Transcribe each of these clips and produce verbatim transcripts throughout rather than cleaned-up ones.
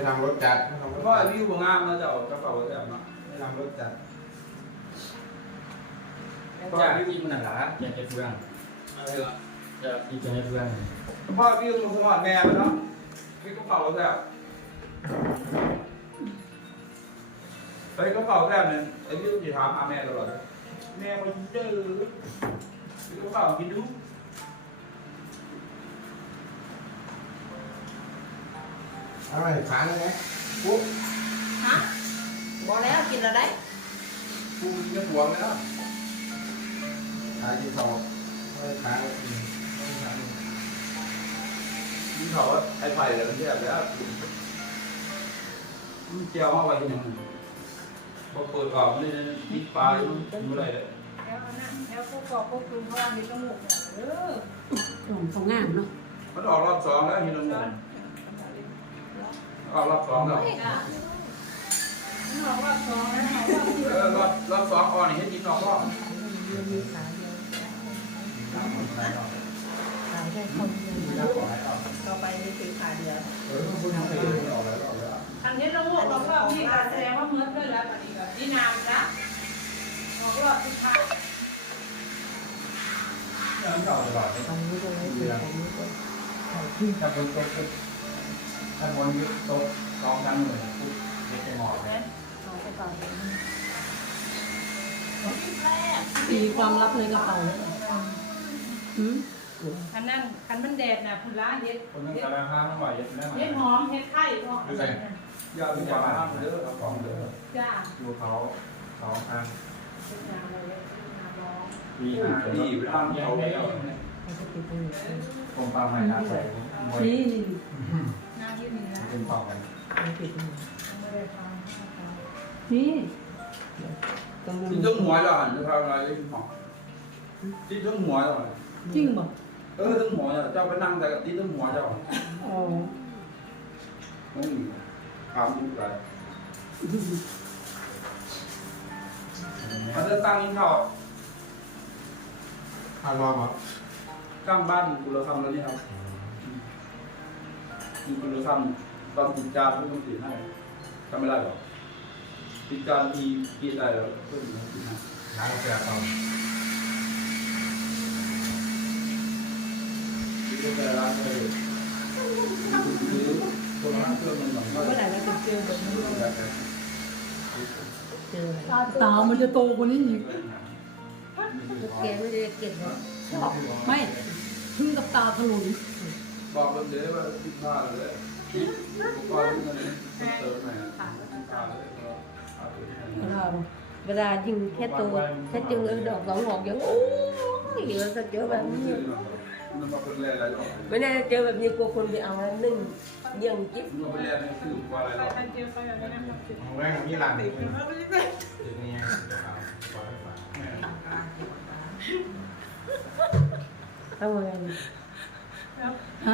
นำรถจัดเพราะวิวบางงามเราจะเอากระเป๋าแบบเนาะไม่นำรถจัดก็กินมันหนาอยากจะเพื่อนจะกินจะให้เพื่อนเพราะวิวมันสมอดแม่เนาะวิวกระเป๋าแบบไอ้กระเป๋าแบบเนี่ยไอ้วิวจะถามหาแม่ตลอดเลยแม่ไปเจอวิวกระเป๋ากินดูอะไรขายเลยไหมปุ๊บฮะบอกแล้วกินอะไรกูกินกระหวงเลยเนาะขายที่สองไม่ขายนี่เขาว่าไอ้ไผ่เลยมันแยกแล้วมันเจียวมาไว้ที่ไหนพอเปิดออกนี่นี่ปลามันอะไรเลยแล้วนั่นแล้วพวกกรอบพวกกลุ่มพลังในจมูกเนี่ยเออหลงเขางามเนาะมันออกรอบสองแล้วที่น้องมนออกรอบสองแล้วมันออกรอบสองแล้วเออรอบรอบสองออกนี่ให้กินออกรอบขายได้คนเดียวต่อไปนี่คือขายเดียวเออคุณทำไปออกแล้วออกแล้วอันนี้เราบอกเราก็มีการแสดงว่าเมื่อด้วยแล้วปฏิบัตินี่นามนะออกรอบทุกครั้งยังเก่าตลอดเลยตอนนี้ก็ไม่เปลี่ยนที่ทำบนโต๊ะทำบนยุบโต๊ะกองกันเลยปุ๊บเล็กไปหมดเลยมีความลับในกระเป๋าอืมคันนั่นคันมันแดดน่ะคุณร้านเฮ็ดคนนึงกระด้างไม่ไหวเย็ดได้ไหมเฮ็ดหอมเฮ็ดไข่เนาะดูสิยอดเป็นยาบ้าเยอะครับของเยอะจ้าดูเขาสองพันมีหาดีเวลาเขาไม่เอาผมปลาใหม่นะใส่นี่หน้าที่นี่นะเป็นปลาใหม่นี่ที่ต้องหัวเราจะทำอะไรที่หอที่ต้องหัวเราจริงป่ะเออต้องหัวเจ้าไปนั่งแต่ที่ต้องหัวเจ้าอ๋อไม่มีความรู้อะไรมันจะตั้งยิ่งเข้าทางรองเหรอตั้งบ้านกุลธรรมแล้วนี่ครับกุลธรรมตอนติดจานเพิ่มติดให้ทำไม่ได้หรอติดจานมีกี่ได้แล้วเพิ่มติดให้ร้านกาแฟตอนก็จะร้านเลยคือตัวร้านเครื่องมันหนักมากเมื่อไหร่เราจะเจอแบบนี้เจอตามันจะโตกว่านี้อีกแกไม่ได้เก็บหรอกไม่พึ่งกับตาถลุนบอกคนเดียวว่าคิดมากเลยคิดก่อนเงินเติมไหนเวลายิงแค่ตัวแค่จึงเลยดอกสองหอกอย่างโอ้ยเยอะจะเจอแบบนี้ไม่แน่เจอแบบนี้กลัวคนไปเอาแล้วนึ่งยังจิ๊บมันเป็นแรงนี่คือว่าอะไรหรอของแรกของยี่หลังนี่ทำไงฮะ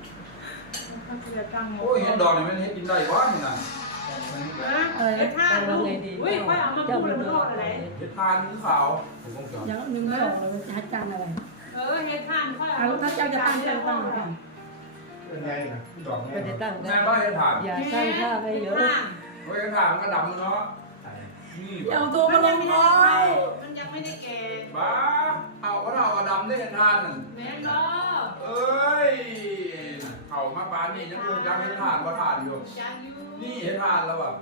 โอ้ยเห็ดดอกนี่มันเห็ดกินได้บ้างนี่นะอะไรนะทานดูอุ้ยค่อยเอามาพูดแล้วมันรอดอะไรเห็ดทานนี่ขาวผมต้องจอดยังนึกไม่ออกเลยว่าจะให้การอะไรเออเห็ดทานค่อยเอาถ้าเจ้าจะตั้งเจ้าตั้งอะไรเป็นไงนะดอกเนี่ยจะตั้งแม่ก็เห็ดทานอย่าสร้างภาพไปเยอะเห็ดทานก็ดำเนาะนี่เอาตัวมาลงคอยมันยังไม่ได้แก่บ้าเอาก็เอากระดำได้เห็ดทานหนึ่งแม่ล้อเอ้ยเขามาปานนี่ยังคงยังเห็ดทานว่าทานอยู่นี่เห็ดทานแล้วแบบ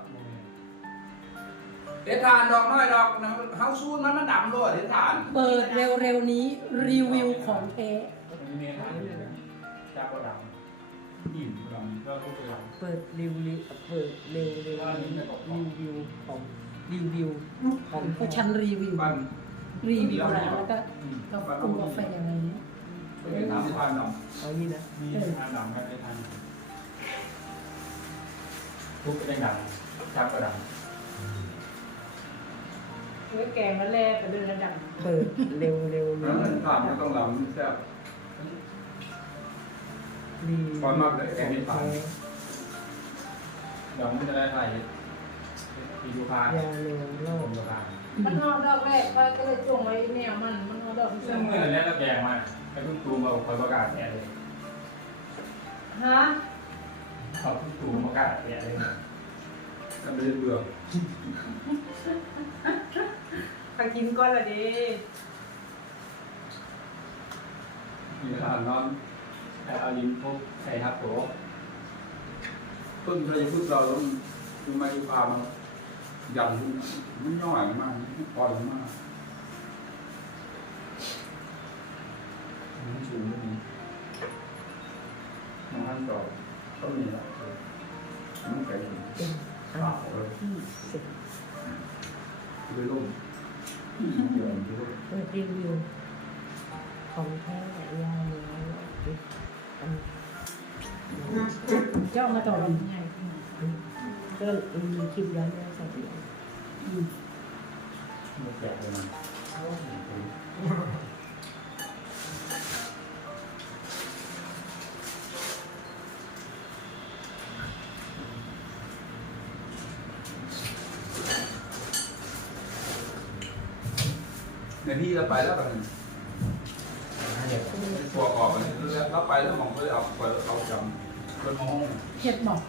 เห็ดทานดอกน้อยดอกเฮาซูนมันมันดำด้วยเห็ดทานเปิดเร็วๆนี้รีวิวของแท้จากกระดำอิ่มกระดำก็ต้องกระดำเปิดรีวิวเปิดเร็วเร็วรีวิวของรีวิวของก็ฉันรีวิวรีวิวร้านแล้วก็กาแฟกาแฟอะไรนี้เป็นน้ำทานดำเอางี้นะมีทานดำกันได้ทานทุกเป็นดำจากกระดำเมื่อแกงแล้วแล่ไปเดินระดับเปิดเร็วเร็วนั่นทานไม่ต้องดำแซ่บดีพอมากเลยแกงไม่ทานดำไม่จะได้ใส่ปีดูพานยาเร็วโลกมันนอนดอกแรกก็เลยช่วงไว้แนวมันมันนอนดอกเรื่องเมื่อแล้วก็แกงมาไอ้ตุ้มตูมเอาคอยประกาศแกเลยฮะเขาทุกตัวมากล้าแกะเลยนะถ้าไม่ได้เบื่อไปกินก้อนละดิมีอาหารนอนเอาลิ้นพกใส่ทับตัวต้นเคยพูดเราต้องดูไม้ปลามันยันขึ้นมันย่อยมากมันปล่อยมากมันสูงนี่มันขั้นต่อต้นนี้แหละมันไก่เป็นเปอัล่าน เลยที่สิบไปลุ่มเดือนไปลุ่มเปิดรีวิวของแท้ยาวเหนียวอันเจ้ามาต่อยังไงก็มีคลิปย้อนแย้งใส่เดียวมันแกะเลยมันในที่เราไปแล้วกันเดี๋ยวตัวกรอบมันแล้วไปแล้วมองเขาจะเอาไปเอาจำเป็นมองเห็ดบอก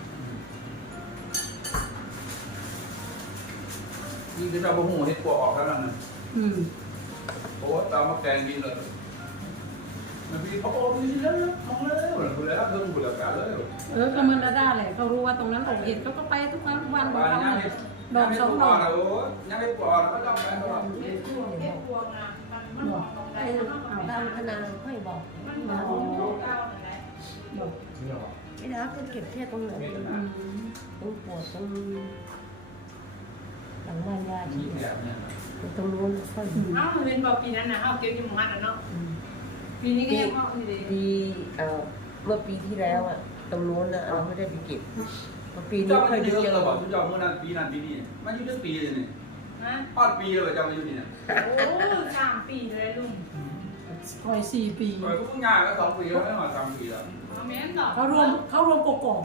นี่คือเจ้าพระหูที่ตัวออกแล้วนั่นอืมโอ้ตามมาแกงดินเลยมันมีเขาบอกมีแล้วมองเลยเหมือนคุณแล้วเพิ่งบุญแล้วกันเลยเออก็มันได้แหละเขารู้ว่าตรงนั้นออกเห็ดเขาก็ไปทุกวันทุกวันของบ้านเขายังเนี่ยไม่ดอกสองดอกโอ้ยังไม่ปลอดก็ต้องไปตลอดบอกไอ้ตามพนาค่อยบอกบอกนี่หรอไม่ได้ก็เก็บแค่ตรงนั้นอืมตรงปวดตรงหลังบ้านยานี่ที่แบบเนี้ยตรงนู้นค่อยเอ้ามันเป็นบอกปีนั้นนะเอ้าเก็บอยู่หมู่บ้านแล้วเนาะปีนี้ก็ยังเอ้านี่เลยปีเอ่อเมื่อปีที่แล้วอ่ะตรงนู้นนะเราไม่ได้ไปเก็บปีนี้เจ้าค่อยไม่ได้เยอะเจเลยอบอกเจ้าเมื่อนั้นปีนั้นปีนี้มันอยู่ตั้งปีเลยนี่ฮะพอดปีเลยเจ้ามาอยู่นี่เนี่ยโอ้สามปีเลยลุงคอยสี่ปีปล่อยพวกงานก็สองปีแล้วไม่มาสามปีแล้วเอาแม่นต่อเขารวมเขารวมกกอก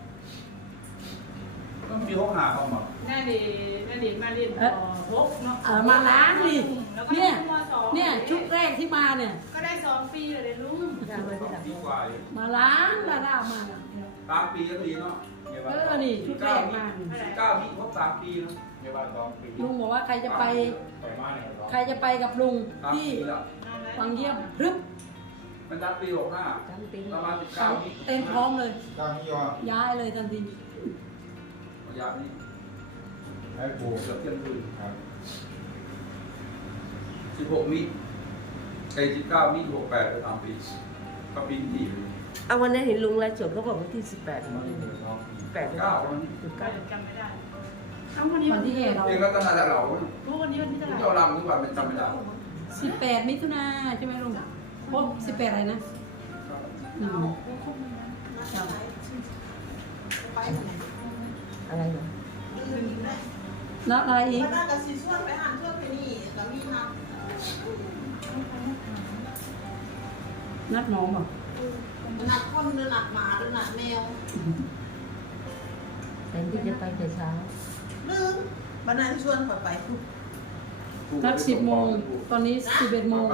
ต้องมีห้องหาเขาหมดแน่ดีแน่ดีมาเรียนปหกเนาะอ่ามาล้างนี่แล้วก็เนี่ยมสองเนี่ยชุดแรกที่มาเนี่ยก็ได้สองปีเลยลุงยามาที่หลังปีกว่าอยู่มาล้างดาด้ามาน่ะสามปีก็ดีเนาะเออนี่ชุดแรกมาเก้าปีครบสามปีเนาะเดี๋ยวว่าสองปีลุงบอกว่าใครจะไปไปมาเนี่ยใครจะไปกับลุงสามที่ปีแล้ววังเยี่ยมรึบมันนับปีหกห้าจำปีประมาณสิบเก้าปีเต็มพร้อมเลยกางยอย้ายเลยทันทีระยะนี้ไอ้ปูเกือบเที่ยงคืนครับสิบหกมิไอ้สิบเก้ามิหกแปดไปสามปีก็ปีที่เอาวันนั้นเห็นลุงไลฟ์สดเขาบอกวันที่สิบแปดมันเหลือสองปีแปดเก้าวันสิบก็เก้าจำไม่ได้เอ้าวันนี้วันที่เห็นเราเองก็ตั้งแต่เรารู้วันนี้วันที่เท่าไหร่เจ้าลำทุกวันเป็นจำไม่ได้สิบแปดมิถุนาใช่ไหมลุงโอ้สิบแปดอะไรนะอืมครับอะไรเหรอแล้วอะไรอีกมันน่าจะสีส่วนไปหันช่วยไปนี่แล้วมีนัดนัดน้องเหรอนัดคนหรือนัดหมาหรือนัดแมวแต่ที่จะไปแต่เช้าลืมวันนั้นชวนขอไปนัดสิบโมงตอนนี้สิบเอ็ดโมง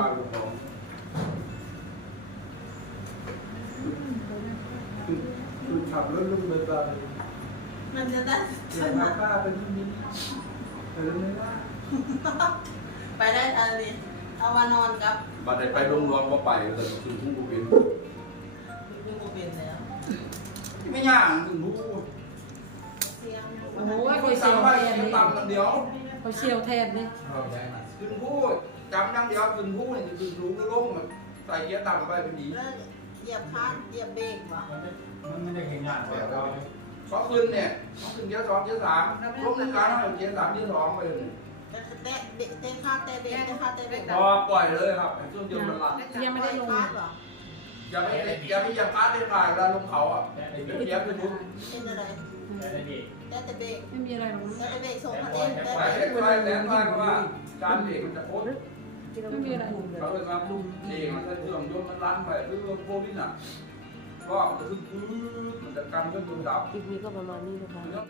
คือขับรถลุกเลยไปมันจะได้เดี๋ยวมาป้าเป็นที่นี้เออไม่ได้ไปได้ทันเลยเอาวานอนกับบัดใดไปรวมรวมก็ไปแต่คือทุ่งบุเป็นดูโมเป็นแล้วไม่ย่างถึงรู้เสียงโอ้โหไม่คเคอยยเซีสั่ยงวไปแทนนี่ตำกันเดียวคอยเซียวแทนนี่เราย้ายมาถึงพูดจำนั่งเดียวถึงพูดเนี่ยถึงรู้ก็ลงแบบใส่เกียร์ต่ำไปเป็นดีแล้วเหยียบคานเหยียบเบรกวะมันไม่ได้แข่งงานแต่เราสองคืนเนี่ยสองคืนเกียร์สองเกียร์สามลงหนึ่งการแล้วเกียร์สามเกียร์สองไปเลยแต่เตะเบรกเตะคาดเตะเบรกเตะคาดเตะเบรกพอปล่อยเลยครับช่วงเดียวมันรันยังไม่ได้ลงคาดเหรออย่าไปอย่าไปอย่าพลาดได้ผ่านเวลาลงเขาอ่ะแต่ในเกีเด็กยร์คือทุกเป็นอะไรแต่ในเด็กเตะแต่เบรกไม่มีอะไรหรอกเตะแต่เบรกส่งมาเองเตะไปเบรเล็กกไปแหลมไปเพราะว่าการเบรกมันจะโคตรไม่มีอะไรเขาเลยครับลุงเองมันจะเครื่องยนต์มันรันไปคือโควิดอ่ะก็มันจะขึ้นปื๊ดมันจะกันเครื่องยนต์ดับคลิปนี้ก็ประมาณนี้นะคะ